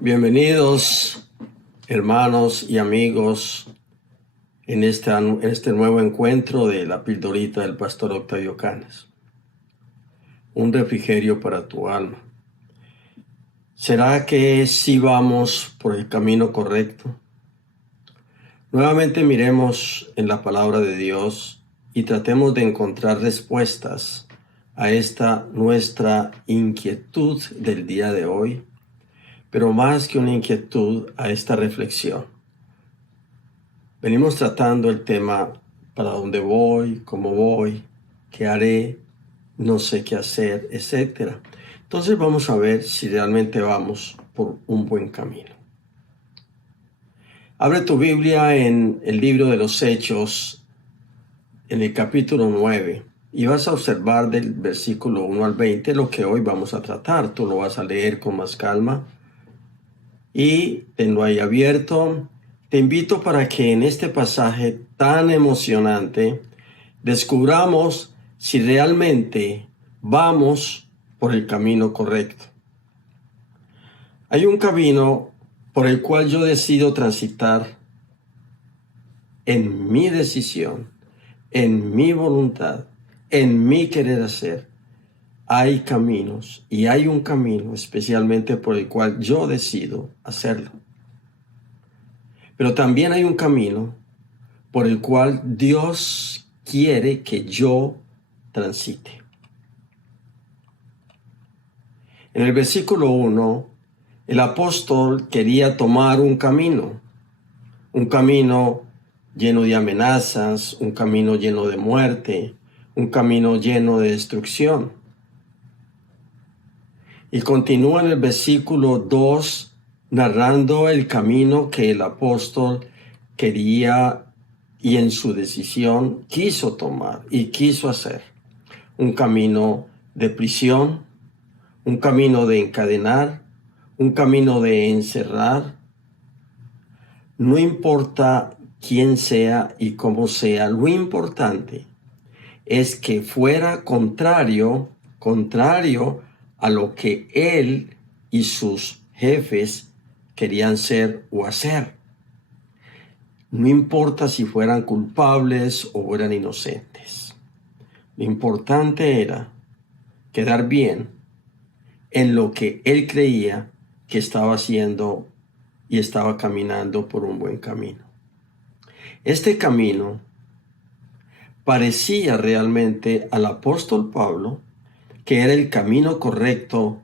Bienvenidos, hermanos y amigos, en este nuevo encuentro de la pildorita del pastor Octavio Canes. Un refrigerio para tu alma. ¿Será que sí vamos por el camino correcto? Nuevamente miremos en la palabra de Dios y tratemos de encontrar respuestas a esta nuestra inquietud del día de hoy, pero más que una inquietud, a esta reflexión. Venimos tratando el tema: para dónde voy, cómo voy, qué haré, no sé qué hacer, etc. Entonces vamos a ver si realmente vamos por un buen camino. Abre tu Biblia en el libro de los Hechos, en el capítulo 9, y vas a observar del versículo 1 al 20 lo que hoy vamos a tratar. Tú lo vas a leer con más calma y tenlo ahí abierto. Te invito para que en este pasaje tan emocionante descubramos si realmente vamos por el camino correcto. Hay un camino por el cual yo decido transitar en mi decisión, en mi voluntad, en mi querer hacer. Hay caminos y hay un camino especialmente por el cual yo decido hacerlo. Pero también hay un camino por el cual Dios quiere que yo transite. En el versículo 1, el apóstol quería tomar un camino lleno de amenazas, un camino lleno de muerte, un camino lleno de destrucción. Y continúa en el versículo 2 narrando el camino que el apóstol quería y en su decisión quiso tomar y quiso hacer. Un camino de prisión, un camino de encadenar, un camino de encerrar. No importa quién sea y cómo sea, lo importante es que fuera contrario a lo que él y sus jefes querían ser o hacer. No importa si fueran culpables o eran inocentes. Lo importante era quedar bien en lo que él creía que estaba haciendo y estaba caminando por un buen camino. Este camino parecía realmente al apóstol Pablo que era el camino correcto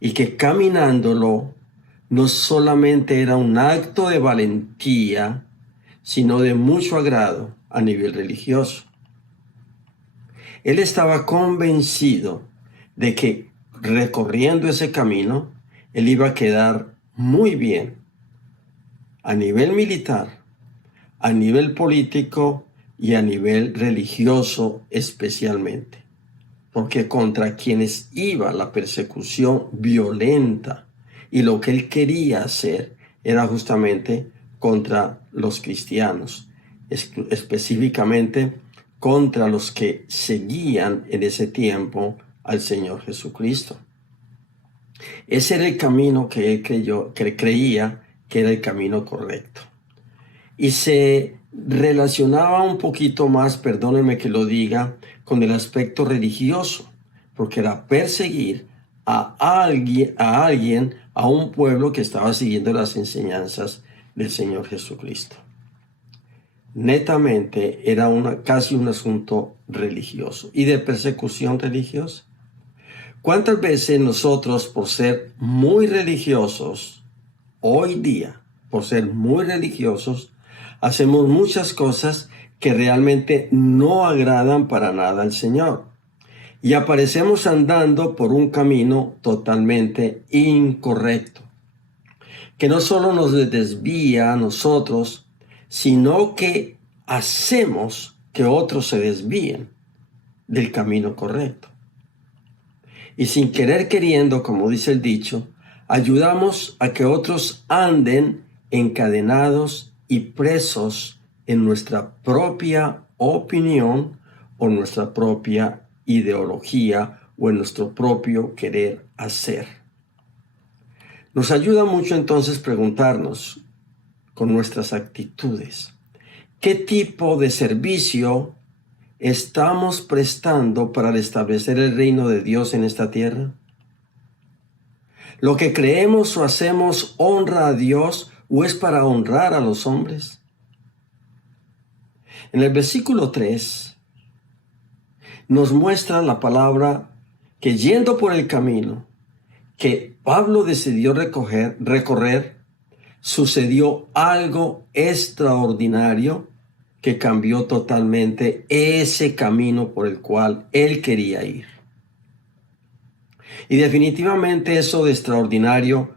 y que caminándolo no solamente era un acto de valentía, sino de mucho agrado a nivel religioso. Él estaba convencido de que recorriendo ese camino, él iba a quedar muy bien a nivel militar, a nivel político y a nivel religioso especialmente. Porque contra quienes iba la persecución violenta y lo que él quería hacer era justamente contra los cristianos, específicamente contra los que seguían en ese tiempo al Señor Jesucristo. Ese era el camino que él creía que era el camino correcto. Y se relacionaba un poquito más, perdónenme que lo diga, con el aspecto religioso, porque era perseguir a alguien, a un pueblo que estaba siguiendo las enseñanzas del Señor Jesucristo. Netamente era casi un asunto religioso y de persecución religiosa. ¿Cuántas veces nosotros, por ser muy religiosos, hoy día, por ser muy religiosos, hacemos muchas cosas que realmente no agradan para nada al Señor? Y aparecemos andando por un camino totalmente incorrecto, que no solo nos desvía a nosotros, sino que hacemos que otros se desvíen del camino correcto. Y sin querer queriendo, como dice el dicho, ayudamos a que otros anden encadenados y presos en nuestra propia opinión o nuestra propia ideología o en nuestro propio querer hacer. Nos ayuda mucho entonces preguntarnos con nuestras actitudes, ¿qué tipo de servicio estamos prestando para restablecer el reino de Dios en esta tierra? ¿Lo que creemos o hacemos honra a Dios o es para honrar a los hombres? En el versículo 3 nos muestra la palabra que yendo por el camino que Pablo decidió recorrer, sucedió algo extraordinario que cambió totalmente ese camino por el cual él quería ir. Y definitivamente eso de extraordinario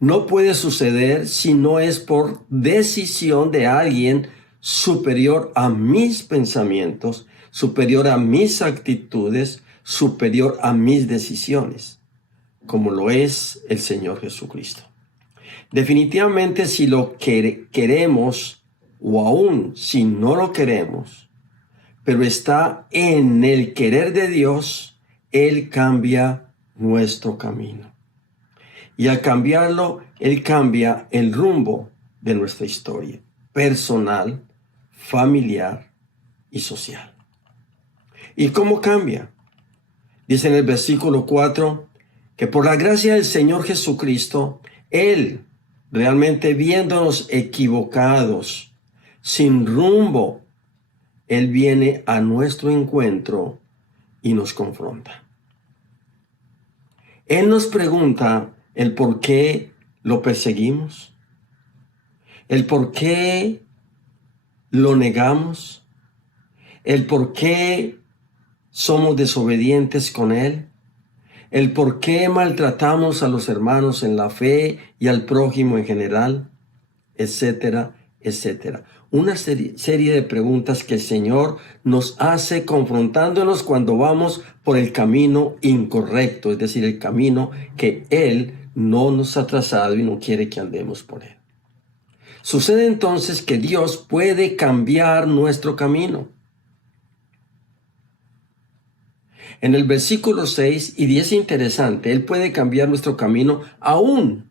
no puede suceder si no es por decisión de alguien superior a mis pensamientos, superior a mis actitudes, superior a mis decisiones, como lo es el Señor Jesucristo. Definitivamente si lo queremos o aún si no lo queremos, pero está en el querer de Dios, Él cambia nuestro camino. Y al cambiarlo, Él cambia el rumbo de nuestra historia, personal, familiar y social. ¿Y cómo cambia? Dice en el versículo 4 que por la gracia del Señor Jesucristo, Él, realmente viéndonos equivocados, sin rumbo, Él viene a nuestro encuentro y nos confronta. Él nos pregunta el por qué lo perseguimos, el por qué lo negamos, el por qué somos desobedientes con Él, el por qué maltratamos a los hermanos en la fe y al prójimo en general, etcétera, etcétera. Una serie de preguntas que el Señor nos hace confrontándonos cuando vamos por el camino incorrecto, es decir, el camino que Él no nos ha trazado y no quiere que andemos por Él. Sucede entonces que Dios puede cambiar nuestro camino. En el versículo 6, y es interesante, Él puede cambiar nuestro camino aún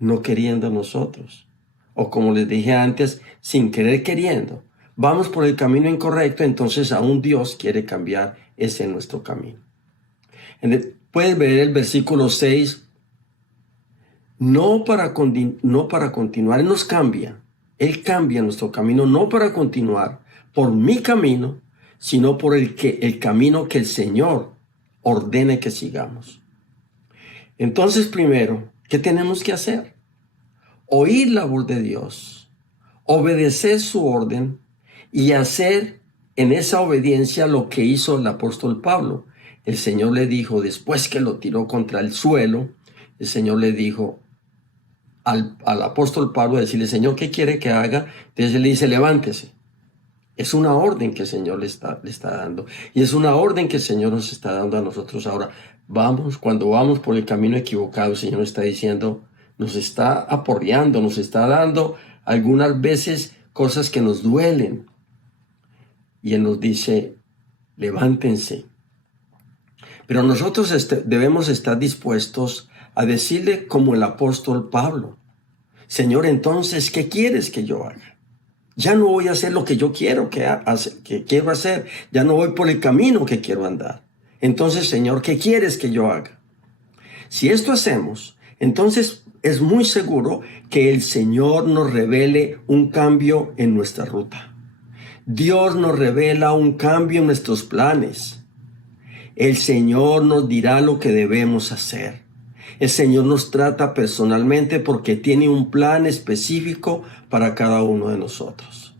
no queriendo nosotros. O como les dije antes, sin querer queriendo. Vamos por el camino incorrecto, entonces aún Dios quiere cambiar ese nuestro camino. Puedes ver el versículo 6, no para continuar, Él nos cambia. Él cambia nuestro camino, no para continuar por mi camino, sino por el camino que el Señor ordene que sigamos. Entonces, primero, ¿qué tenemos que hacer? Oír la voz de Dios, obedecer su orden y hacer en esa obediencia lo que hizo el apóstol Pablo. El Señor le dijo, después que lo tiró contra el suelo, el Señor le dijo al apóstol Pablo, decirle, Señor, ¿qué quiere que haga? Entonces él le dice, levántese. Es una orden que el Señor le está dando. Y es una orden que el Señor nos está dando a nosotros ahora. Cuando vamos por el camino equivocado, el Señor está diciendo, nos está aporreando, nos está dando algunas veces cosas que nos duelen. Y Él nos dice, levántense. Pero nosotros debemos estar dispuestos a decirle como el apóstol Pablo, Señor, entonces, ¿qué quieres que yo haga? Ya no voy a hacer lo que yo quiero que quiero hacer. Ya no voy por el camino que quiero andar. Entonces, Señor, ¿qué quieres que yo haga? Si esto hacemos, entonces es muy seguro que el Señor nos revele un cambio en nuestra ruta. Dios nos revela un cambio en nuestros planes. El Señor nos dirá lo que debemos hacer. El Señor nos trata personalmente porque tiene un plan específico para cada uno de nosotros.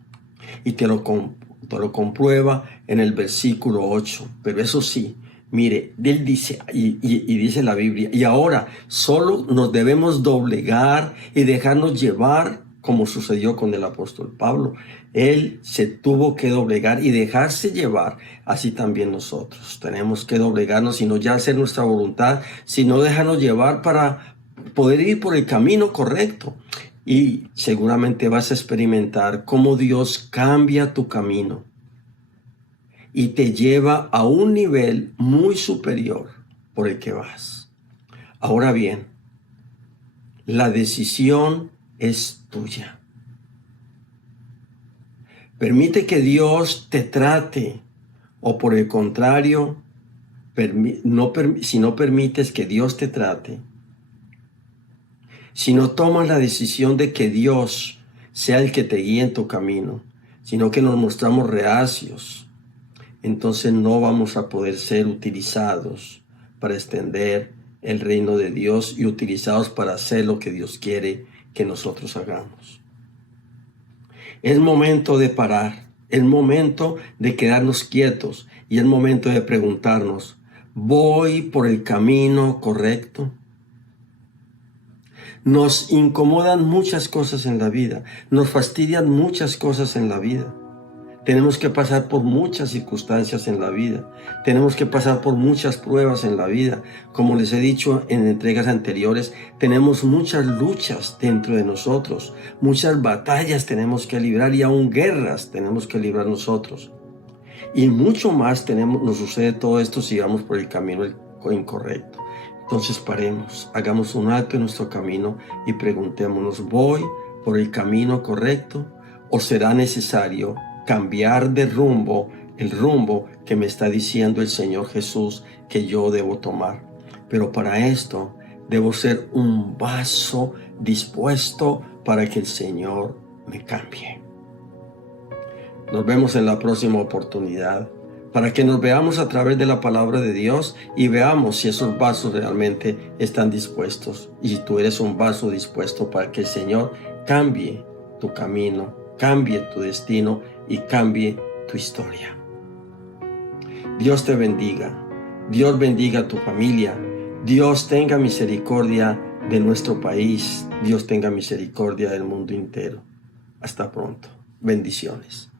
Y te lo comprueba en el versículo 8. Pero eso sí, mire, Él dice, y dice la Biblia, y ahora solo nos debemos doblegar y dejarnos llevar como sucedió con el apóstol Pablo. Él se tuvo que doblegar y dejarse llevar, así también nosotros. Tenemos que doblegarnos y no ya hacer nuestra voluntad, sino dejarnos llevar para poder ir por el camino correcto. Y seguramente vas a experimentar cómo Dios cambia tu camino y te lleva a un nivel muy superior por el que vas. Ahora bien, La decisión es tuya. Permite que Dios te trate, o por el contrario, si no permites que Dios te trate, si no tomas la decisión de que Dios sea el que te guíe en tu camino, sino que nos mostramos reacios, entonces no vamos a poder ser utilizados para extender el reino de Dios y utilizados para hacer lo que Dios quiere que nosotros hagamos. Es momento de parar, es momento de quedarnos quietos y es momento de preguntarnos, ¿voy por el camino correcto? Nos incomodan muchas cosas en la vida, nos fastidian muchas cosas en la vida. Tenemos que pasar por muchas circunstancias en la vida. Tenemos que pasar por muchas pruebas en la vida. Como les he dicho en entregas anteriores, tenemos muchas luchas dentro de nosotros. Muchas batallas tenemos que librar y aún guerras tenemos que librar nosotros. Y mucho más nos sucede todo esto si vamos por el camino incorrecto. Entonces paremos, hagamos un alto en nuestro camino y preguntémonos, ¿voy por el camino correcto o será necesario cambiar de rumbo, el rumbo que me está diciendo el Señor Jesús que yo debo tomar? Pero para esto debo ser un vaso dispuesto para que el Señor me cambie. Nos vemos en la próxima oportunidad para que nos veamos a través de la palabra de Dios y veamos si esos vasos realmente están dispuestos y si tú eres un vaso dispuesto para que el Señor cambie tu camino, cambie tu destino y cambie tu historia. Dios te bendiga, Dios bendiga a tu familia, Dios tenga misericordia de nuestro país, Dios tenga misericordia del mundo entero. Hasta pronto. Bendiciones.